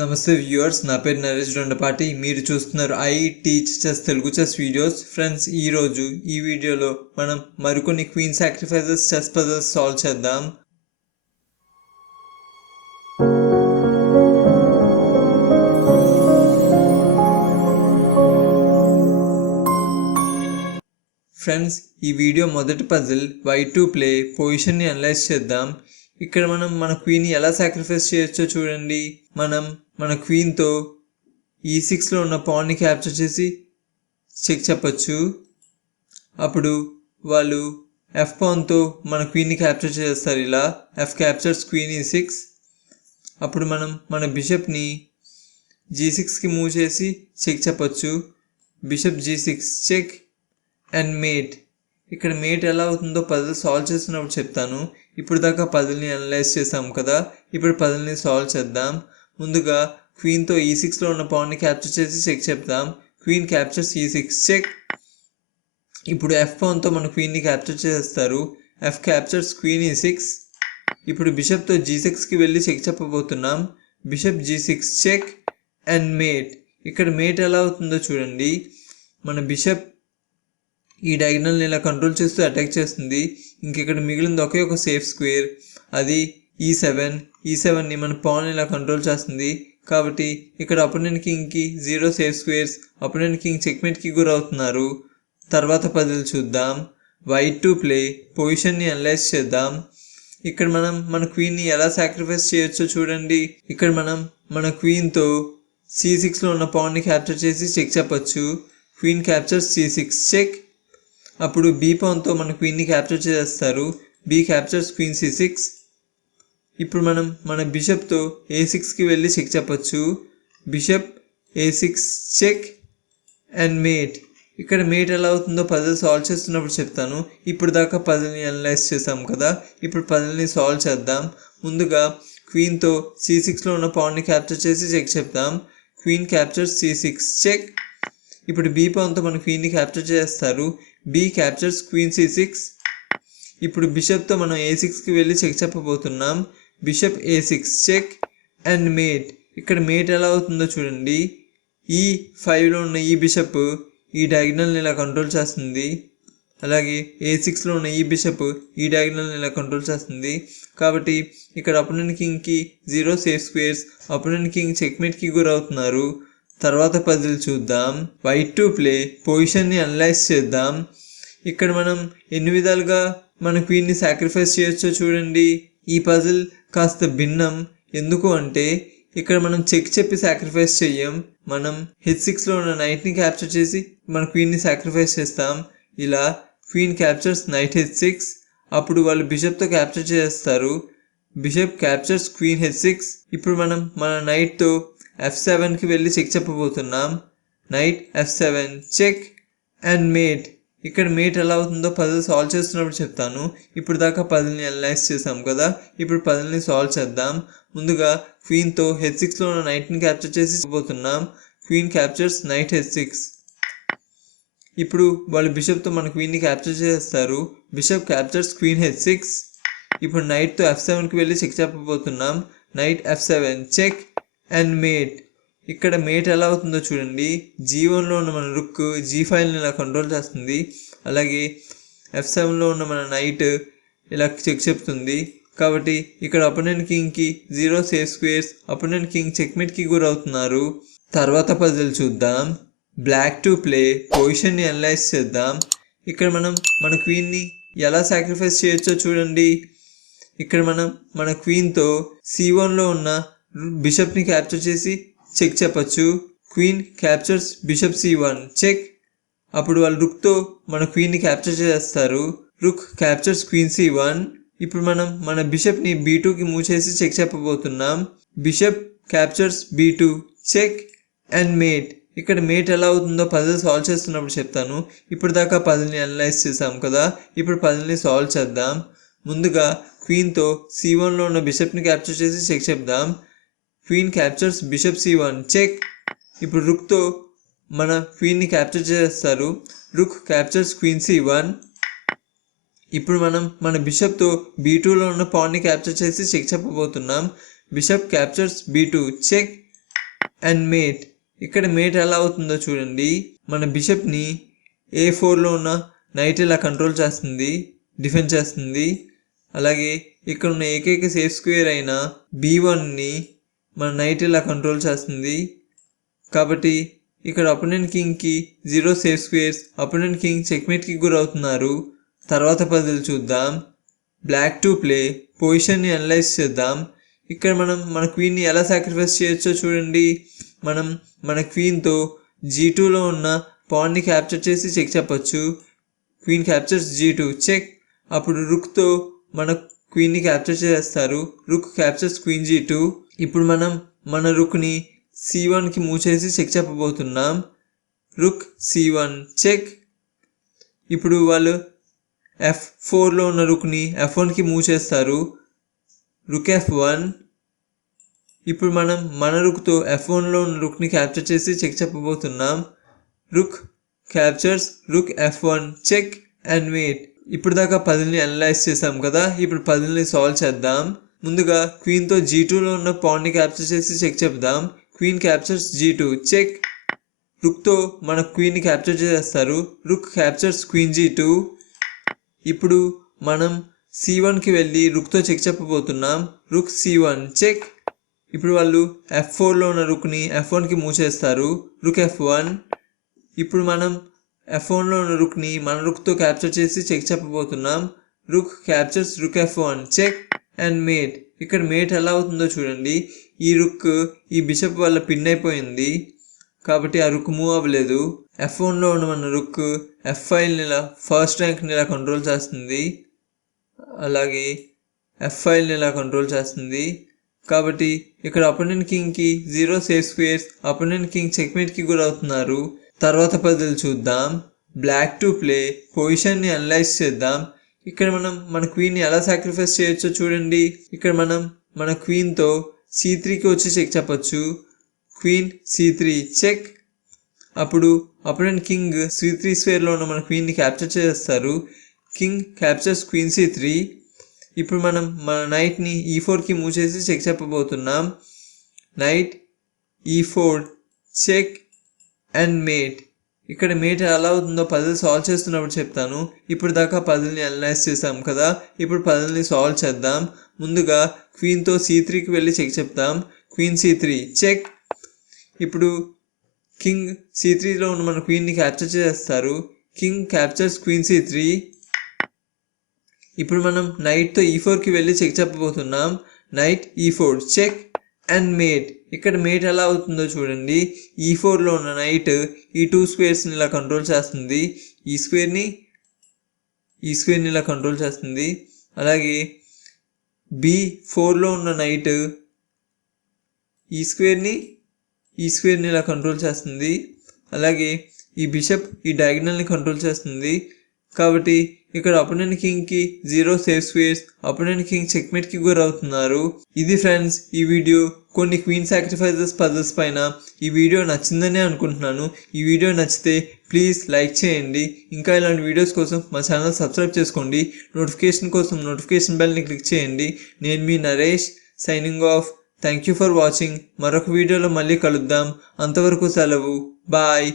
నమస్తే వ్యూవర్స్ నా పేరు నరేష్ దొండపాటి మీరు చూస్తున్నారు I teach chess Telugu chess videos. Friends ఈరోజు ఈ వీడియోలో మనం మరికొన్ని queen sacrifices chess puzzles solve చేద్దాం. ఫ్రెండ్స్ ఈ వీడియో మొదటి పజిల్ వై టు ప్లే పొజిషన్ని అనలైజ్ చేద్దాం. ఇక్కడ మనం మన క్వీన్ ఎలా సాక్రిఫైస్ చేయొచ్చో చూడండి. మనం మన క్వీన్తో ఈ సిక్స్లో ఉన్న పాన్ని క్యాప్చర్ చేసి చెక్ చెప్పచ్చు. అప్పుడు వాళ్ళు ఎఫ్ పాన్తో మన క్వీన్ని క్యాప్చర్ చేస్తారు ఇలా. F captures queen E six అప్పుడు మనం మన బిషప్ని జీ సిక్స్కి మూవ్ చేసి చెక్ చెప్పచ్చు. Bishop G six check and mate ఇక్కడ మేట్ ఎలా అవుతుందో పజిల్ సాల్వ్ చేస్తున్నప్పుడు చెప్తాను. ఇప్పుడు దాకా పజిల్ని అనలైజ్ చేసాం కదా ఇప్పుడు పజిల్ని సాల్వ్ చేద్దాం. ముందుగా క్వీన్తో ఈ సిక్స్లో ఉన్న పాన్ని క్యాప్చర్ చేసి చెక్ చెప్తాం queen captures E six check ఇప్పుడు ఎఫ్ పాన్తో మన క్వీన్ని క్యాప్చర్ చేస్తారు. F captures queen E six ఇప్పుడు బిషప్తో జీ సిక్స్కి వెళ్ళి check చెప్పబోతున్నాం. Bishop G six check and mate ఇక్కడ మేట్ ఎలా అవుతుందో చూడండి. మన బిషప్ ఈ డయాగ్నల్ని ఇలా కంట్రోల్ చేస్తూ అటాక్ చేస్తుంది. ఇంక ఇక్కడ మిగిలింది ఒకే ఒక సేఫ్ స్క్వేర్ అది ఈ సెవెన్ ఈ సెవెన్ని మన పాన్ ఇలా కంట్రోల్ చేస్తుంది. కాబట్టి ఇక్కడ opponent కింగ్కి zero safe squares opponent king చెక్మేట్కి గురవుతున్నారు. తర్వాత పదులు చూద్దాం. వైట్ టు ప్లే పొజిషన్ని అనలైజ్ చేద్దాం. ఇక్కడ మనం మన క్వీన్ని ఎలా సాక్రిఫైస్ చేయొచ్చో చూడండి. ఇక్కడ మనం మన క్వీన్తో సి సిక్స్లో ఉన్న పాన్ని క్యాప్చర్ చేసి చెక్ చెప్పచ్చు. Queen capture C six check అప్పుడు బీ పాన్తో మన క్వీన్ని క్యాప్చర్ చేస్తారు B captures queen C six ఇప్పుడు మనం మన బిషప్తో ఏ సిక్స్కి వెళ్ళి చెక్ చెప్పచ్చు. Bishop A six check and mate ఇక్కడ మేట్ ఎలా అవుతుందో పజిల్ సాల్వ్ చేస్తున్నప్పుడు చెప్తాను. ఇప్పుడు దాకా పజిల్ని అనలైజ్ చేసాం కదా. ఇప్పుడు పజిల్ని సాల్వ్ చేద్దాం. ముందుగా క్వీన్తో సి సిక్స్లో ఉన్న పాన్ని క్యాప్చర్ చేసి చెక్ చెప్తాం queen capture C six check ఇప్పుడు బీ పాన్తో మన క్వీన్ని క్యాప్చర్ చేస్తారు. B captures queen C six ఇప్పుడు బిషప్తో మనం ఏ సిక్స్కి వెళ్ళి check చెప్పబోతున్నాం. Bishop A six check and mate ఇక్కడ మేట్ ఎలా అవుతుందో చూడండి. ఈ ఫైవ్లో ఉన్న ఈ బిషప్ ఈ డయాగ్నల్ని ఇలా కంట్రోల్ చేస్తుంది. అలాగే ఏ సిక్స్లో ఉన్న ఈ బిషప్ ఈ డయాగ్నల్ని ఇలా కంట్రోల్ చేస్తుంది. కాబట్టి ఇక్కడ opponent కింగ్కి zero safe squares opponent king చెక్మేట్కి గురవుతున్నారు తర్వాత పజిల్ చూద్దాం. వైట్ టు ప్లే పొజిషన్ని అనలైజ్ చేద్దాం. ఇక్కడ మనం ఎన్ని విధాలుగా మన క్వీన్ని సాక్రిఫైస్ చేయొచ్చో చూడండి. ఈ పజిల్ కాస్త భిన్నం. ఎందుకు అంటే ఇక్కడ మనం చెక్ చెప్పి సాక్రిఫైస్ చెయ్యం. మనం హెచ్ సిక్స్లో ఉన్న నైట్ని క్యాప్చర్ చేసి మన క్వీన్ని సాక్రిఫైస్ చేస్తాం. ఇలా queen captures knight H six అప్పుడు వాళ్ళు బిషప్తో క్యాప్చర్ చేస్తారు. Bishop captures queen H six ఇప్పుడు మనం మన నైట్తో ఎఫ్ సెవెన్కి వెళ్ళి check చెప్పబోతున్నాం. Knight F seven check and mate ఇక్కడ మేట్ ఎలా అవుతుందో పజిల్ సాల్వ్ చేస్తున్నప్పుడు చెప్తాను. ఇప్పుడు దాకా పజిల్ని అనలైజ్ చేసాం కదా. ఇప్పుడు పజిల్ని సాల్వ్ చేద్దాం. ముందుగా క్వీన్తో హెచ్ సిక్స్లో ఉన్న నైట్ని క్యాప్చర్ చేసి పోతున్నాం queen captures knight H six ఇప్పుడు వాళ్ళు బిషప్తో మన క్వీన్ని క్యాప్చర్ చేస్తారు. Bishop captures queen H six ఇప్పుడు నైట్తో ఎఫ్ సెవెన్కి వెళ్ళి check చెప్పబోతున్నాం. Knight F seven check and mate. ఇక్కడ మేట్ ఎలా అవుతుందో చూడండి. జీ వన్లో ఉన్న మన రుక్ జీ ఫైవ్ని ఇలా కంట్రోల్ చేస్తుంది. అలాగే ఎఫ్ సెవెన్లో ఉన్న మన నైట్ ఇలా చెక్ చెప్తుంది. కాబట్టి ఇక్కడ opponent కింగ్కి zero safe squares opponent king చెక్మేట్కి గురవుతున్నారు తర్వాత పజిల్ చూద్దాం. బ్లాక్ టు ప్లే పొజిషన్ని అనలైజ్ చేద్దాం. ఇక్కడ మనం మన క్వీన్ని ఎలా సాక్రిఫైస్ చేయొచ్చో చూడండి. ఇక్కడ మనం మన క్వీన్తో సి వన్లో ఉన్న బిషప్ని క్యాప్చర్ చేసి చెక్ చెప్పచ్చు. Queen captures bishop C one. Check. అప్పుడు వాళ్ళు రుక్తో మన క్వీన్ని క్యాప్చర్ చేస్తారు. Rook captures queen C one. ఇప్పుడు మనం మన బిషప్ని బీ టూకి మూవ్ చేసి check చెప్పబోతున్నాం. Bishop captures B two. Check and mate. ఇక్కడ మేట్ ఎలా అవుతుందో పజిల్ సాల్వ్ చేస్తున్నప్పుడు చెప్తాను. ఇప్పుడు దాకా పజిల్ని అనలైజ్ చేసాం కదా. ఇప్పుడు పజిల్ని సాల్వ్ చేద్దాం. ముందుగా క్వీన్తో సి వన్లో ఉన్న బిషప్ని క్యాప్చర్ చేసి చెక్ చెప్దాం. Queen captures bishop C one check ఇప్పుడు రుక్తో మన క్వీన్ని క్యాప్చర్ చేస్తారు. Rook captures queen C one ఇప్పుడు మనం మన బిషప్తో బీ టూలో ఉన్న పాన్ని క్యాప్చర్ చేసి check చెప్పబోతున్నాం. Bishop captures B two check and mate ఇక్కడ మేట్ ఎలా అవుతుందో చూడండి. మన బిషప్ని ఏ ఫోర్లో ఉన్న నైట్ ఇలా కంట్రోల్ చేస్తుంది డిఫెండ్ చేస్తుంది. అలాగే ఇక్కడ ఉన్న ఏకైక సేఫ్ స్క్వేర్ అయిన బీ వన్ని మన నైట్ ఇలా కంట్రోల్ చేస్తుంది. కాబట్టి ఇక్కడ opponent కింగ్కి zero safe squares opponent king చెక్మేట్కి గురవుతున్నారు. తర్వాత పదులు చూద్దాం. బ్లాక్ టు ప్లే పొజిషన్ని అనలైజ్ చేద్దాం. ఇక్కడ మనం మన క్వీన్ని ఎలా సాక్రిఫైస్ చేయొచ్చో చూడండి. మనం మన క్వీన్తో జీ టూలో ఉన్న పాన్ని క్యాప్చర్ చేసి చెక్ చెప్పచ్చు. Queen captures G two check అప్పుడు రుక్తో మన క్వీన్ని క్యాప్చర్ చేస్తారు. Rook captures queen G two ఇప్పుడు మనం మన రుక్ని సి వన్కి మూవ్ చేసి చెక్ చెప్పబోతున్నాం. రుక్ సి వన్ చెక్ ఇప్పుడు వాళ్ళు ఎఫ్ ఫోర్లో ఉన్న రుక్ని ఎఫ్ వన్కి మూవ్ చేస్తారు రుక్ ఎఫ్ వన్ ఇప్పుడు మనం మన రుక్తో ఎఫ్ వన్లో ఉన్న రుక్ని క్యాప్చర్ చేసి check చెప్పబోతున్నాం. Rook captures rook F one check and wait ఇప్పుడు దాకా పదుల్ని అనలైజ్ చేసాం కదా. ఇప్పుడు పదుల్ని సాల్వ్ చేద్దాం. ముందుగా క్వీన్తో జీ టూలో ఉన్న పాన్ని క్యాప్చర్ చేసి చెక్ చెప్దాం. Queen captures G two check రుక్తో మన క్వీన్ని క్యాప్చర్ చేస్తారు rook captures queen G two ఇప్పుడు మనం సి వన్కి వెళ్ళి రుక్తో చెక్ చెప్పబోతున్నాం. రుక్ సి వన్ చెక్ ఇప్పుడు వాళ్ళు ఎఫ్ ఫోర్లో ఉన్న రుక్ని ఎఫ్ వన్కి మూవ్ చేస్తారు. రుక్ ఎఫ్ వన్ ఇప్పుడు మనం ఎఫ్ వన్లో ఉన్న రుక్ని మన రుక్తో క్యాప్చర్ చేసి check చెప్పబోతున్నాం. Rook captures rook F one check and mate ఇక్కడ మేట్ ఎలా అవుతుందో చూడండి. ఈ రుక్ ఈ బిషప్ వల్ల పిన్ అయిపోయింది. కాబట్టి ఆ రుక్ మూవ్ అవ్వలేదు. ఎఫ్ వన్లో ఉన్న మన రుక్ ఎఫ్ ఫైవ్ని ఇలా ఫస్ట్ ర్యాంక్ని ఇలా కంట్రోల్ చేస్తుంది. అలాగే ఎఫ్ ఫైవ్ని ఇలా కంట్రోల్ చేస్తుంది. కాబట్టి ఇక్కడ opponent కింగ్కి zero safe squares opponent king చెక్మేట్కి అవుతున్నారు. తర్వాత పదులు చూద్దాం. బ్లాక్ టు ప్లే పొజిషన్ని అనలైజ్ చేద్దాం. ఇక్కడ మనం మన క్వీన్ని ఎలా సాక్రిఫైస్ చేయొచ్చో చూడండి. ఇక్కడ మనం మన క్వీన్తో సి త్రీకి వచ్చి చెక్ చెప్పచ్చు. క్వీన్ సి త్రీ చెక్ అప్పుడు అపోనెంట్ కింగ్ సి త్రీ స్క్వేర్లో ఉన్న మన క్వీన్ని క్యాప్చర్ చేస్తారు. King captures queen C three ఇప్పుడు మనం మన నైట్ని ఈ ఫోర్కి మూవ్ చేసి check చెప్పబోతున్నాం. Knight E four check and mate ఇక్కడ మీటర్ ఎలా అవుతుందో పజిల్ సాల్వ్ చేస్తున్నప్పుడు చెప్తాను. ఇప్పుడు దాకా పజిల్ని అనలైజ్ చేసాం కదా. ఇప్పుడు పజిల్ని సాల్వ్ చేద్దాం. ముందుగా క్వీన్తో సీ త్రీకి వెళ్ళి చెక్ చెప్తాం. క్వీన్ సీ త్రీ చెక్ ఇప్పుడు కింగ్ సీ త్రీలో ఉన్న మన క్వీన్ని క్యాప్చర్ చేస్తారు. King captures queen C three ఇప్పుడు మనం నైట్తో ఈ ఫోర్కి వెళ్ళి check చెప్పబోతున్నాం. Knight E four check and mate ఇక్కడ మేట్ ఎలా అవుతుందో చూడండి. E ఈ ఫోర్లో ఉన్న నైట్ ఈ టూ స్క్వేర్స్ని ఇలా కంట్రోల్ చేస్తుంది. ఈ స్క్వేర్ని ఈ స్క్వేర్ని ఇలా కంట్రోల్ చేస్తుంది. అలాగే బి ఫోర్లో ఉన్న నైట్ ఈ స్క్వేర్ని ఈ స్క్వేర్ని ఇలా కంట్రోల్ చేస్తుంది. అలాగే ఈ బిషప్ ఈ డయాగ్నల్ని కంట్రోల్ చేస్తుంది. కాబట్టి ఇక్కడ opponent కింగ్కి zero safe space opponent king చెక్మేట్కి గురవుతున్నారు ఇది ఫ్రెండ్స్ ఈ వీడియో కొన్ని క్వీన్ సాక్రిఫైజెస్ పజల్స్ పైన ఈ వీడియో నచ్చిందని అనుకుంటున్నాను. ఈ వీడియో నచ్చితే ప్లీజ్ లైక్ చేయండి. ఇంకా ఇలాంటి వీడియోస్ కోసం మా ఛానల్ సబ్స్క్రైబ్ చేసుకోండి. నోటిఫికేషన్ కోసం నోటిఫికేషన్ బెల్ని క్లిక్ చేయండి. నేను మీ Naresh signing off thank you for watching మరొక వీడియోలో మళ్ళీ కలుద్దాం. అంతవరకు సెలవు. బాయ్